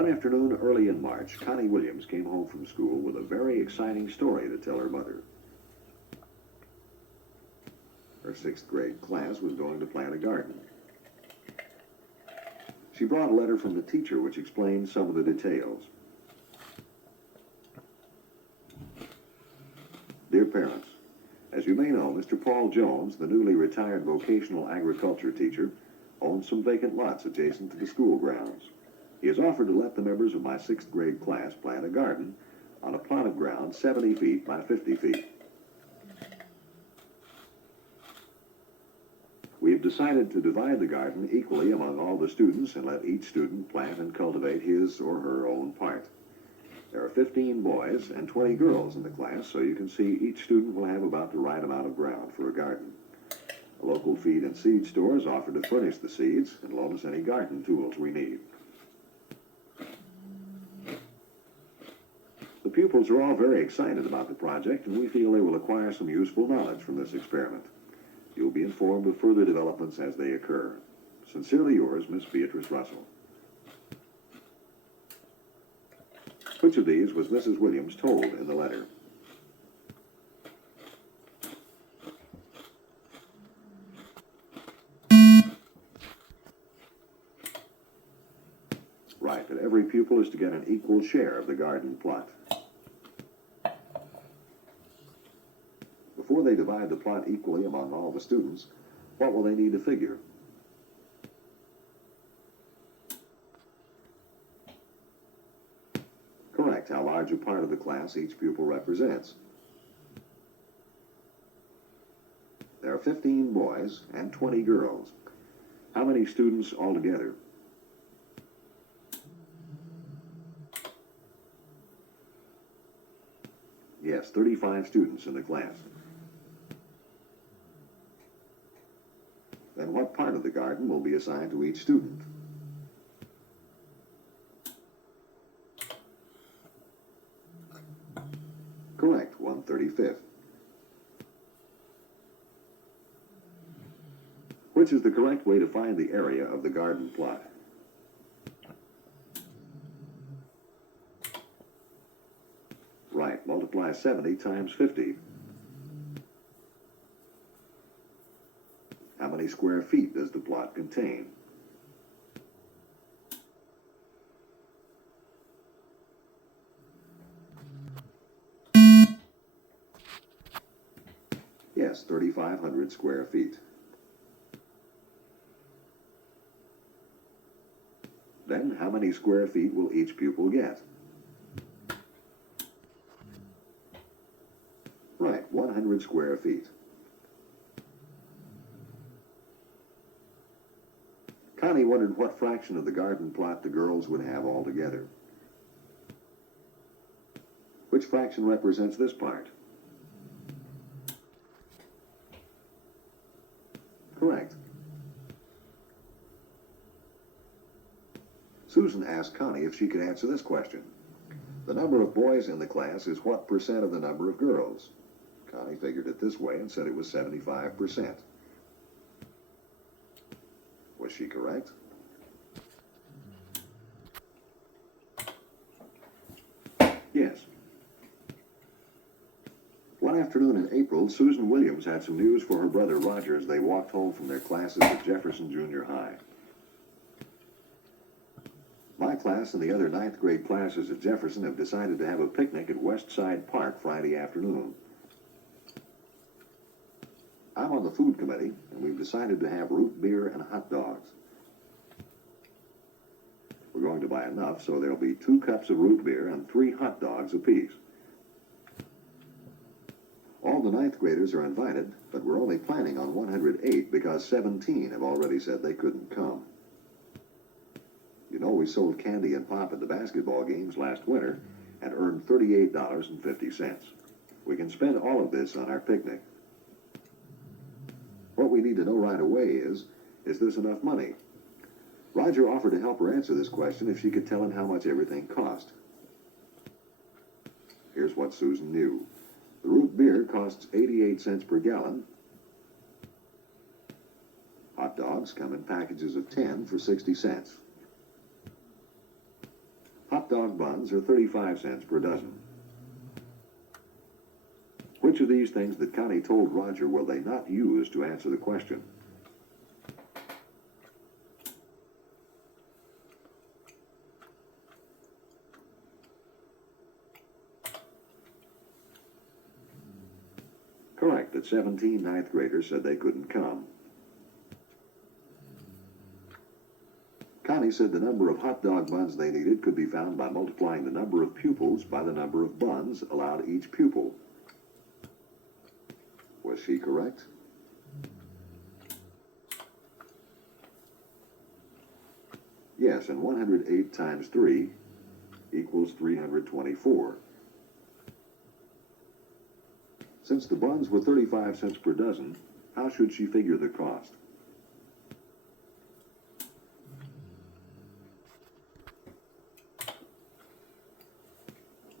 One afternoon early in March, Connie Williams came home from school with a very exciting story to tell her mother. Her 6th grade class was going to plant a garden. She brought a letter from the teacher which explained some of the details. Dear parents, as you may know, Mr. Paul Jones, the newly retired vocational agriculture teacher, owns some vacant lots adjacent to the school grounds. He has offered to let the members of my 6th grade class plant a garden on a plot of ground 70 feet by 50 feet. We have decided to divide the garden equally among all the students and let each student plant and cultivate his or her own part. There are 15 boys and 20 girls in the class, so you can see each student will have about the right amount of ground for a garden. A local feed and seed store is offered to furnish the seeds and loan us any garden tools we need. The pupils are all very excited about the project, and we feel they will acquire some useful knowledge from this experiment. You'll be informed of further developments as they occur. Sincerely yours, Miss Beatrice Russell. Which of these was Mrs. Williams told in the letter? Right, that every pupil is to get an equal share of the garden plot. Before they divide the plot equally among all the students, what will they need to figure? Correct, how large a part of the class each pupil represents. There are 15 boys and 20 girls. How many students altogether? Yes, 35 students in the class. Then what part of the garden will be assigned to each student? Correct, 1/35. Which is the correct way to find the area of the garden plot? Right, multiply 70 times 50. How many square feet does the plot contain? Yes, 3,500 square feet. Then, how many square feet will each pupil get? Right, 100 square feet. Connie wondered what fraction of the garden plot the girls would have altogether. Which fraction represents this part? Correct. Susan asked Connie if she could answer this question. The number of boys in the class is what percent of the number of girls? Connie figured it this way and said it was 75%. Was she correct? Yes. One afternoon in April, Susan Williams had some news for her brother Roger as they walked home from their classes at Jefferson Junior High. My class and the other 9th grade classes at Jefferson have decided to have a picnic at West Side Park Friday afternoon. I'm on the food committee, and we've decided to have root beer and hot dogs. We're going to buy enough, so there'll be 2 cups of root beer and 3 hot dogs apiece. All the 9th graders are invited, but we're only planning on 108 because 17 have already said they couldn't come. You know, we sold candy and pop at the basketball games last winter and earned $38.50. We can spend all of this on our picnic. What we need to know right away is this enough money? Roger offered to help her answer this question if she could tell him how much everything cost. Here's what Susan knew. The root beer costs 88 cents per gallon. Hot dogs come in packages of 10 for 60 cents. hot dog buns are 35 cents per dozen. Which of these things that Connie told Roger will they not use to answer the question? Correct, that 17 ninth graders said they couldn't come. Connie said the number of hot dog buns they needed could be found by multiplying the number of pupils by the number of buns allowed each pupil. Was she correct? Yes, and 108 times 3 equals 324. Since the buns were 35 cents per dozen, how should she figure the cost?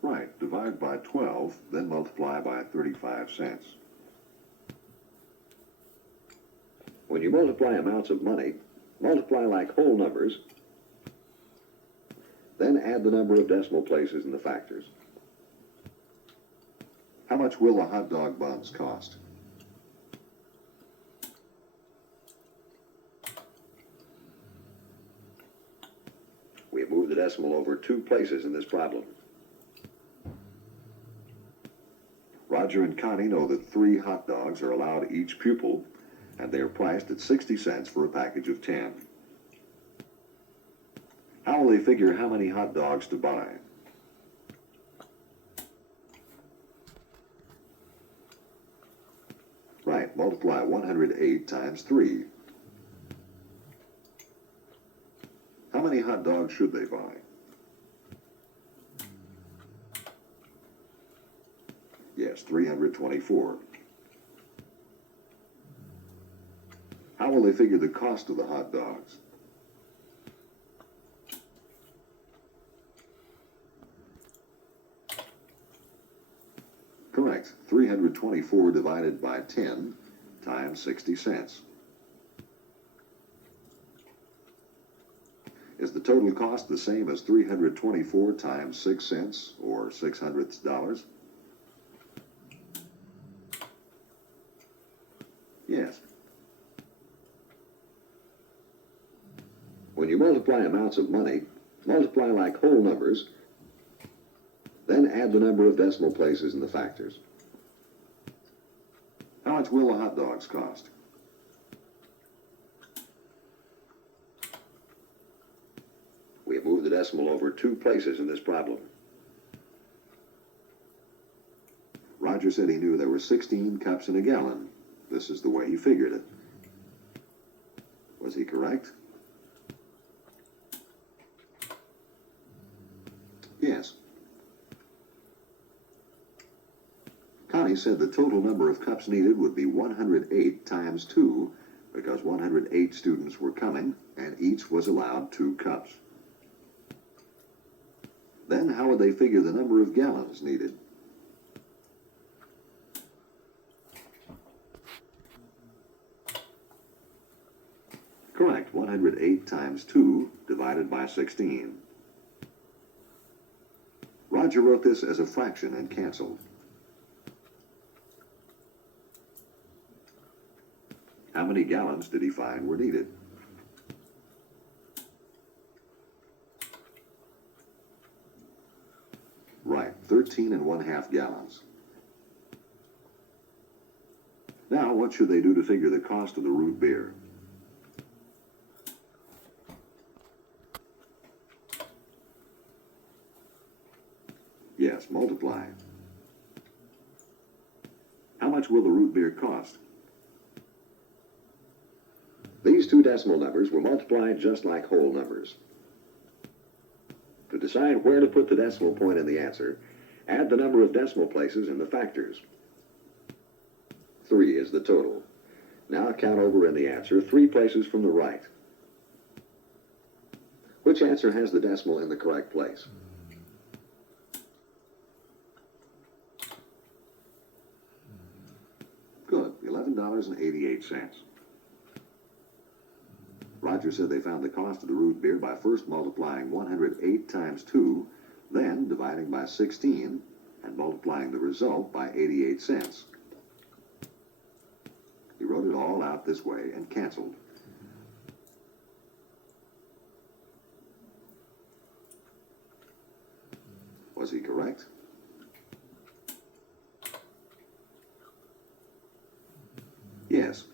Right, divide by 12, then multiply by 35 cents. When you multiply amounts of money, multiply like whole numbers, then add the number of decimal places in the factors. How much will the hot dog buns cost? We have moved the decimal over 2 places in this problem. Roger and Connie know that 3 hot dogs are allowed each pupil, and they are priced at 60 cents for a package of 10. How will they figure how many hot dogs to buy? Right, multiply 108 times 3. How many hot dogs should they buy? Yes, 324. How will they figure the cost of the hot dogs? Correct. 324 divided by 10 times 60 cents. Is the total cost the same as 324 times 6 cents, or 600ths dollars? Yes. When you multiply amounts of money, multiply like whole numbers, then add the number of decimal places in the factors. How much will the hot dogs cost? We have moved the decimal over 2 places in this problem. Roger said he knew there were 16 cups in a gallon. This is the way he figured it. Was he correct? Yes. Connie said the total number of cups needed would be 108 times 2, because 108 students were coming, and each was allowed 2 cups. Then how would they figure the number of gallons needed? Correct, 108 times 2 divided by 16. Roger wrote this as a fraction and canceled. How many gallons did he find were needed? Right, 13½ gallons. Now, what should they do to figure the cost of the root beer? Yes, multiply. How much will the root beer cost? These 2 decimal numbers were multiplied just like whole numbers. To decide where to put the decimal point in the answer, add the number of decimal places in the factors. 3 is the total. Now count over in the answer 3 places from the right. Which answer has the decimal in the correct place? Good, $11.88. Roger said they found the cost of the root beer by first multiplying 108 times 2 Then dividing by 16 and multiplying the result by 88 cents. He wrote it all out this way and canceled. Was he correct? Yes.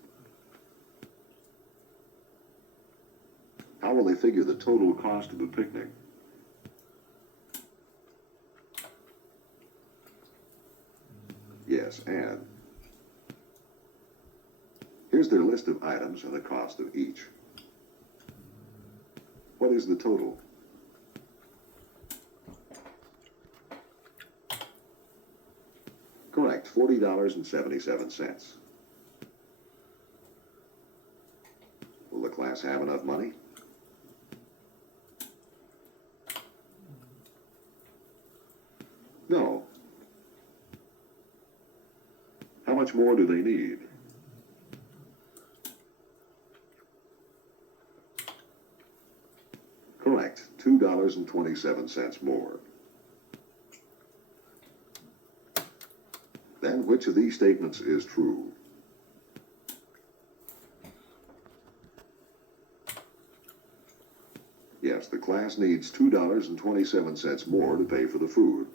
How will they figure the total cost of the picnic? Yes, add. Here's their list of items and the cost of each. What is the total? Correct, $40.77. Will the class have enough money? No. How much more do they need? Correct, $2.27 more. Then which of these statements is true? Yes, the class needs $2.27 more to pay for the food.